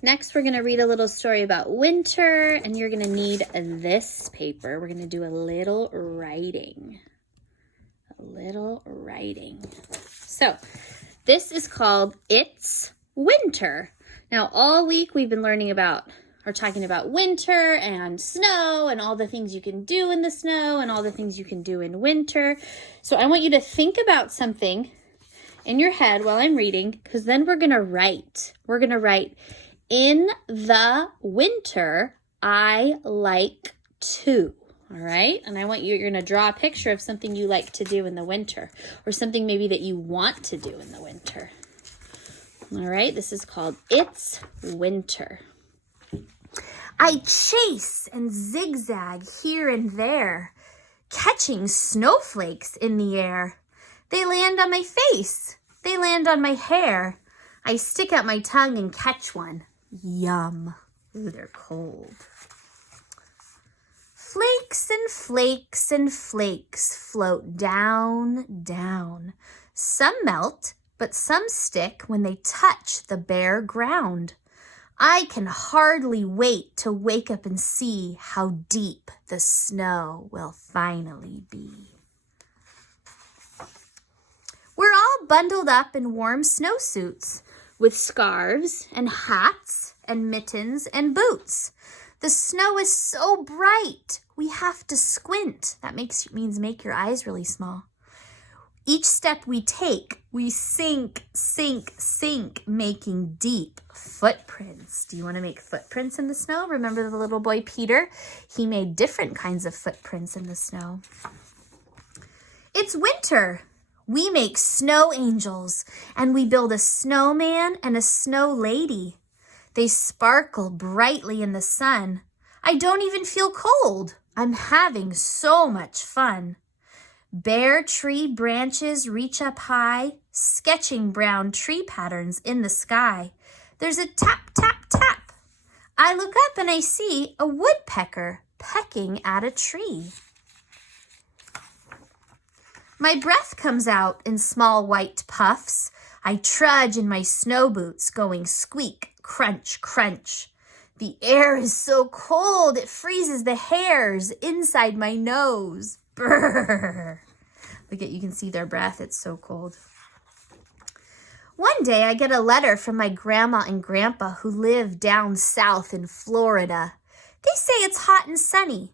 Next, we're going to read a little story about winter, and you're going to need this paper. We're going to do a little writing. So, this is called It's Winter. Now, all week we've been learning about or talking about winter and snow and all the things you can do in the snow and all the things you can do in winter. So I want you to think about something in your head while I'm reading, because then we're going to write. We're going to write, in the winter, I like to. All right? And you're going to draw a picture of something you like to do in the winter, or something maybe that you want to do in the winter. All right? This is called It's Winter. I chase and zigzag here and there, catching snowflakes in the air. They land on my face. They land on my hair. I stick out my tongue and catch one. Yum. Ooh, they're cold. Flakes and flakes and flakes float down, down. Some melt, but some stick when they touch the bare ground. I can hardly wait to wake up and see how deep the snow will finally be. We're all bundled up in warm snowsuits with scarves and hats and mittens and boots. The snow is so bright, we have to squint. That means make your eyes really small. Each step we take, we sink, sink, sink, making deep footprints. Do you want to make footprints in the snow? Remember the little boy Peter? He made different kinds of footprints in the snow. It's winter. We make snow angels, and we build a snowman and a snow lady. They sparkle brightly in the sun. I don't even feel cold. I'm having so much fun. Bare tree branches reach up high, sketching brown tree patterns in the sky. There's a tap, tap, tap. I look up and I see a woodpecker pecking at a tree. My breath comes out in small white puffs. I trudge in my snow boots, going squeak, crunch, crunch. The air is so cold, it freezes the hairs inside my nose. Brrr. Look at, you can see their breath. It's so cold. One day I get a letter from my grandma and grandpa who live down south in Florida. They say it's hot and sunny.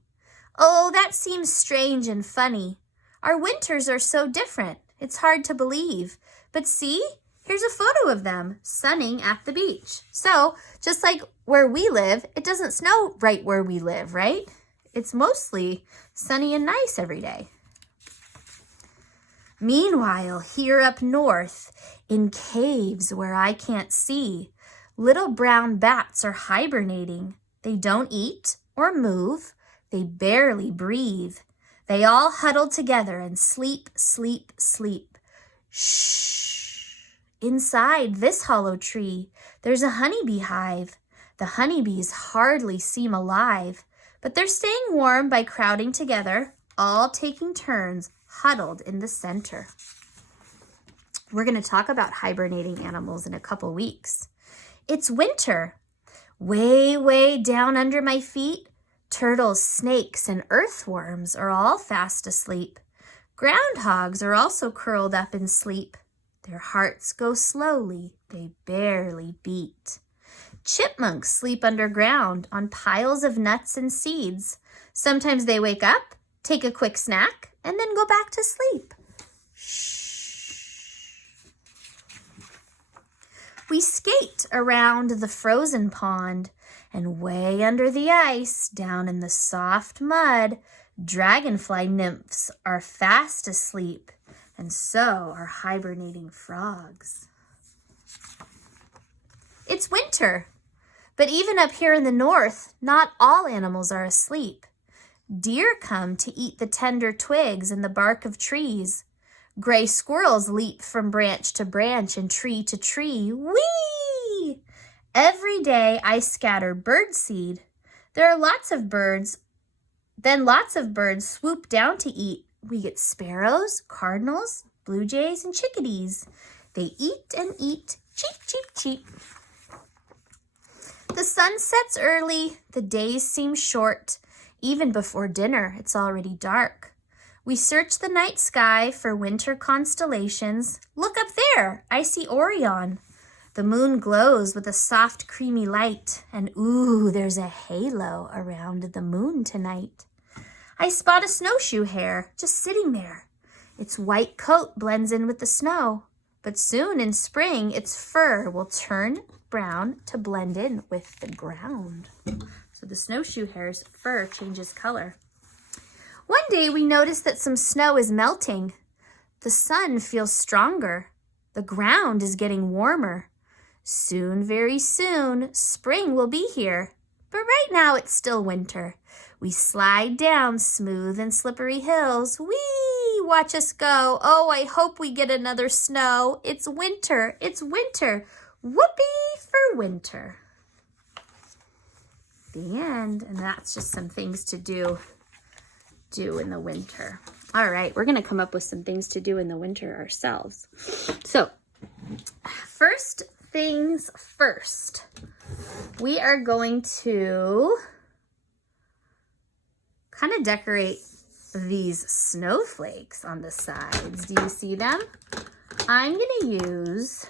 Oh, that seems strange and funny. Our winters are so different. It's hard to believe. But see, here's a photo of them sunning at the beach. So just like where we live, it doesn't snow right where we live, right? It's mostly sunny and nice every day. Meanwhile, here up north, in caves where I can't see, little brown bats are hibernating. They don't eat or move. They barely breathe. They all huddle together and sleep, sleep, sleep. Shh. Inside this hollow tree, there's a honeybee hive. The honeybees hardly seem alive, but they're staying warm by crowding together, all taking turns, huddled in the center. We're going to talk about hibernating animals in a couple weeks. It's winter. Way, way down under my feet, turtles, snakes, and earthworms are all fast asleep. Groundhogs are also curled up in sleep. Their hearts go slowly, they barely beat. Chipmunks sleep underground on piles of nuts and seeds. Sometimes they wake up, take a quick snack, and then go back to sleep. Shh. We skate around the frozen pond, and way under the ice, down in the soft mud, dragonfly nymphs are fast asleep, and so are hibernating frogs. It's winter, but even up here in the north, not all animals are asleep. Deer come to eat the tender twigs and the bark of trees. Gray squirrels leap from branch to branch and tree to tree. Whee! Every day I scatter birdseed. There are lots of birds. Then lots of birds swoop down to eat. We get sparrows, cardinals, blue jays, and chickadees. They eat and eat, cheep, cheep, cheep. sun sets early, the days seem short. Even before dinner, it's already dark. We search the night sky for winter constellations. Look up there, I see Orion. The moon glows with a soft, creamy light, and ooh, there's a halo around the moon tonight. I spot a snowshoe hare just sitting there. Its white coat blends in with the snow, but soon in spring, its fur will turn brown to blend in with the ground. So the snowshoe hare's fur changes color. One day we notice that some snow is melting. The sun feels stronger. The ground is getting warmer. Soon, very soon, spring will be here. But right now it's still winter. We slide down smooth and slippery hills. Whee! Watch us go. Oh, I hope we get another snow. It's winter. It's winter. Whoopee for winter. The end. And that's just some things to do in the winter. All right, we're going to come up with some things to do in the winter ourselves. So, first things first, we are going to kind of decorate these snowflakes on the sides. Do you see them? I'm going to use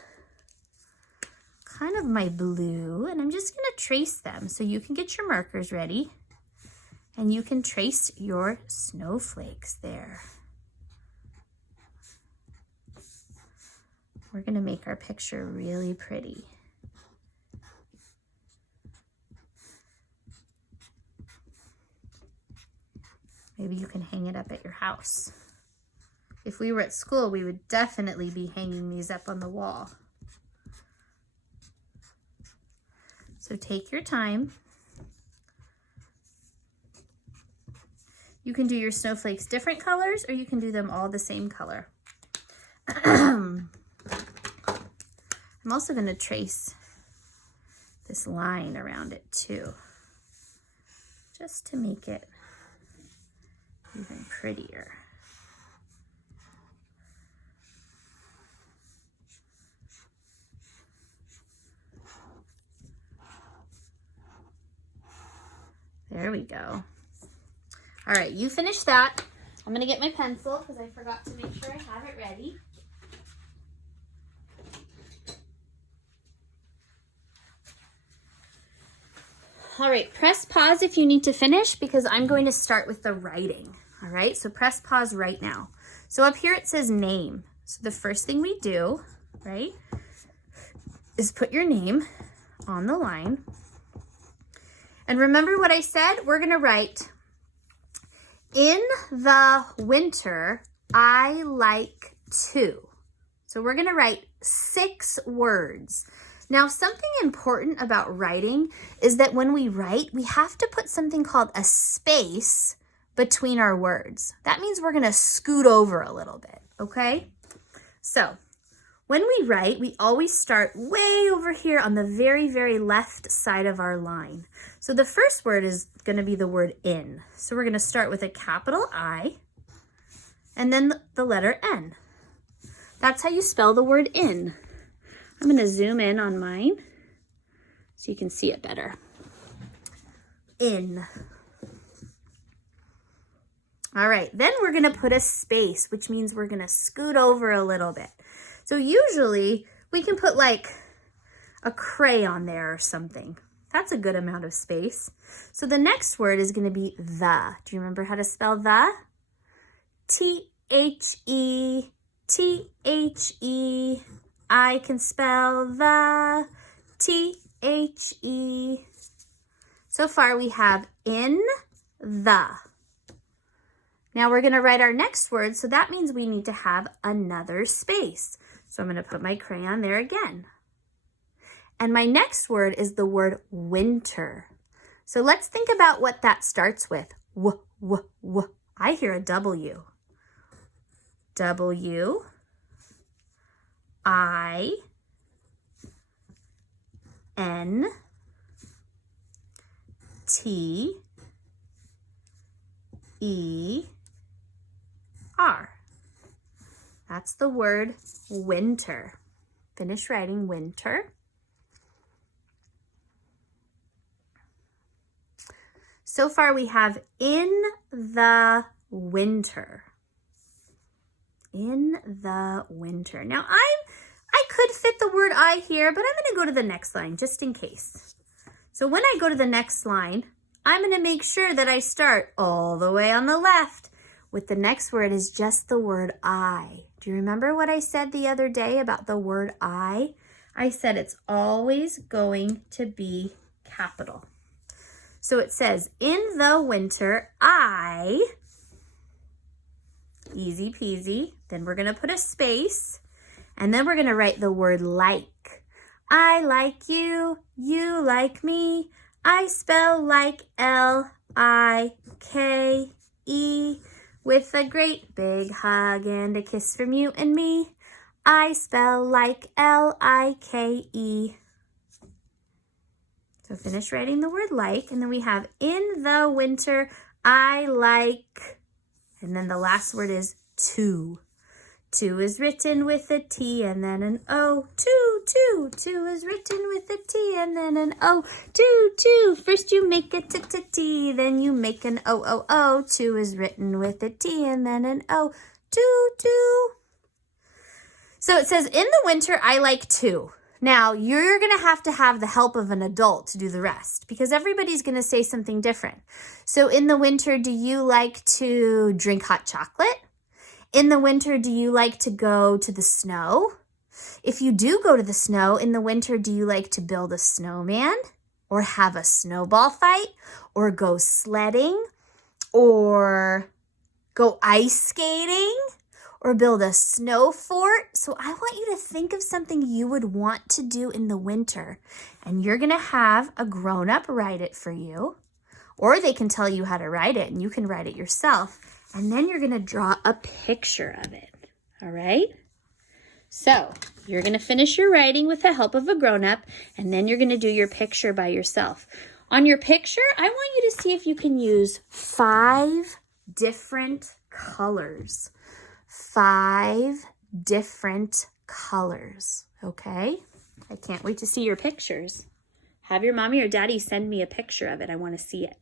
kind of my blue, and I'm just going to trace them. So you can get your markers ready, and you can trace your snowflakes there. We're going to make our picture really pretty. Maybe you can hang it up at your house. If we were at school, we would definitely be hanging these up on the wall. So take your time. You can do your snowflakes different colors, or you can do them all the same color. I'm also going to trace this line around it too, just to make it even prettier. There we go. All right, you finish that. I'm gonna get my pencil because I forgot to make sure I have it ready. All right, press pause if you need to finish because I'm going to start with the writing. All right, so press pause right now. So up here it says name. So the first thing we do, right, is put your name on the line. And remember what I said? We're gonna write, in the winter, I like to. So we're gonna write 6 words. Now, something important about writing is that when we write, we have to put something called a space between our words. That means we're gonna scoot over a little bit, okay? So, when we write, we always start way over here on the very, very left side of our line. So the first word is gonna be the word in. So we're gonna start with a capital I, and then the letter N. That's how you spell the word in. I'm gonna zoom in on mine so you can see it better. In. All right, then we're gonna put a space, which means we're gonna scoot over a little bit. So usually we can put like a crayon there or something. That's a good amount of space. So the next word is gonna be the. Do you remember how to spell the? T-H-E, T-H-E. I can spell the, T-H-E. So far we have in the. Now we're gonna write our next word, so that means we need to have another space. So I'm gonna put my crayon there again. And my next word is the word winter. So let's think about what that starts with. W, w, w. I hear a W. W, I, N, T, E, R. That's the word winter. Finish writing winter. So far we have in the winter. In the winter. Now I could fit the word I here, but I'm going to go to the next line just in case. So when I go to the next line, I'm going to make sure that I start all the way on the left with the next word is just the word I. Do you remember what I said the other day about the word I? I said it's always going to be capital. So it says, in the winter, I, easy peasy. Then we're going to put a space, and then we're going to write the word like. I like you, you like me. I spell like L-I-K-E. With a great big hug and a kiss from you and me. I spell like L-I-K-E. So finish writing the word like, and then we have in the winter, I like, and then the last word is to. To is written with a T and then an O. Two is written with a T and then an O. Two. First you make a T, then you make an O. Two is written with a T and then an O. Two. So it says, in the winter, I like to. Now, you're going to have the help of an adult to do the rest because everybody's going to say something different. So in the winter, do you like to drink hot chocolate? In the winter, do you like to go to the snow? If you do go to the snow, in the winter, do you like to build a snowman or have a snowball fight or go sledding or go ice skating or build a snow fort? So I want you to think of something you would want to do in the winter, and you're going to have a grown-up write it for you, or they can tell you how to write it and you can write it yourself. And then you're going to draw a picture of it, all right? So you're going to finish your writing with the help of a grown-up, and then you're going to do your picture by yourself. On your picture, I want you to see if you can use 5 different colors. 5 different colors, okay? I can't wait to see your pictures. Have your mommy or daddy send me a picture of it. I want to see it.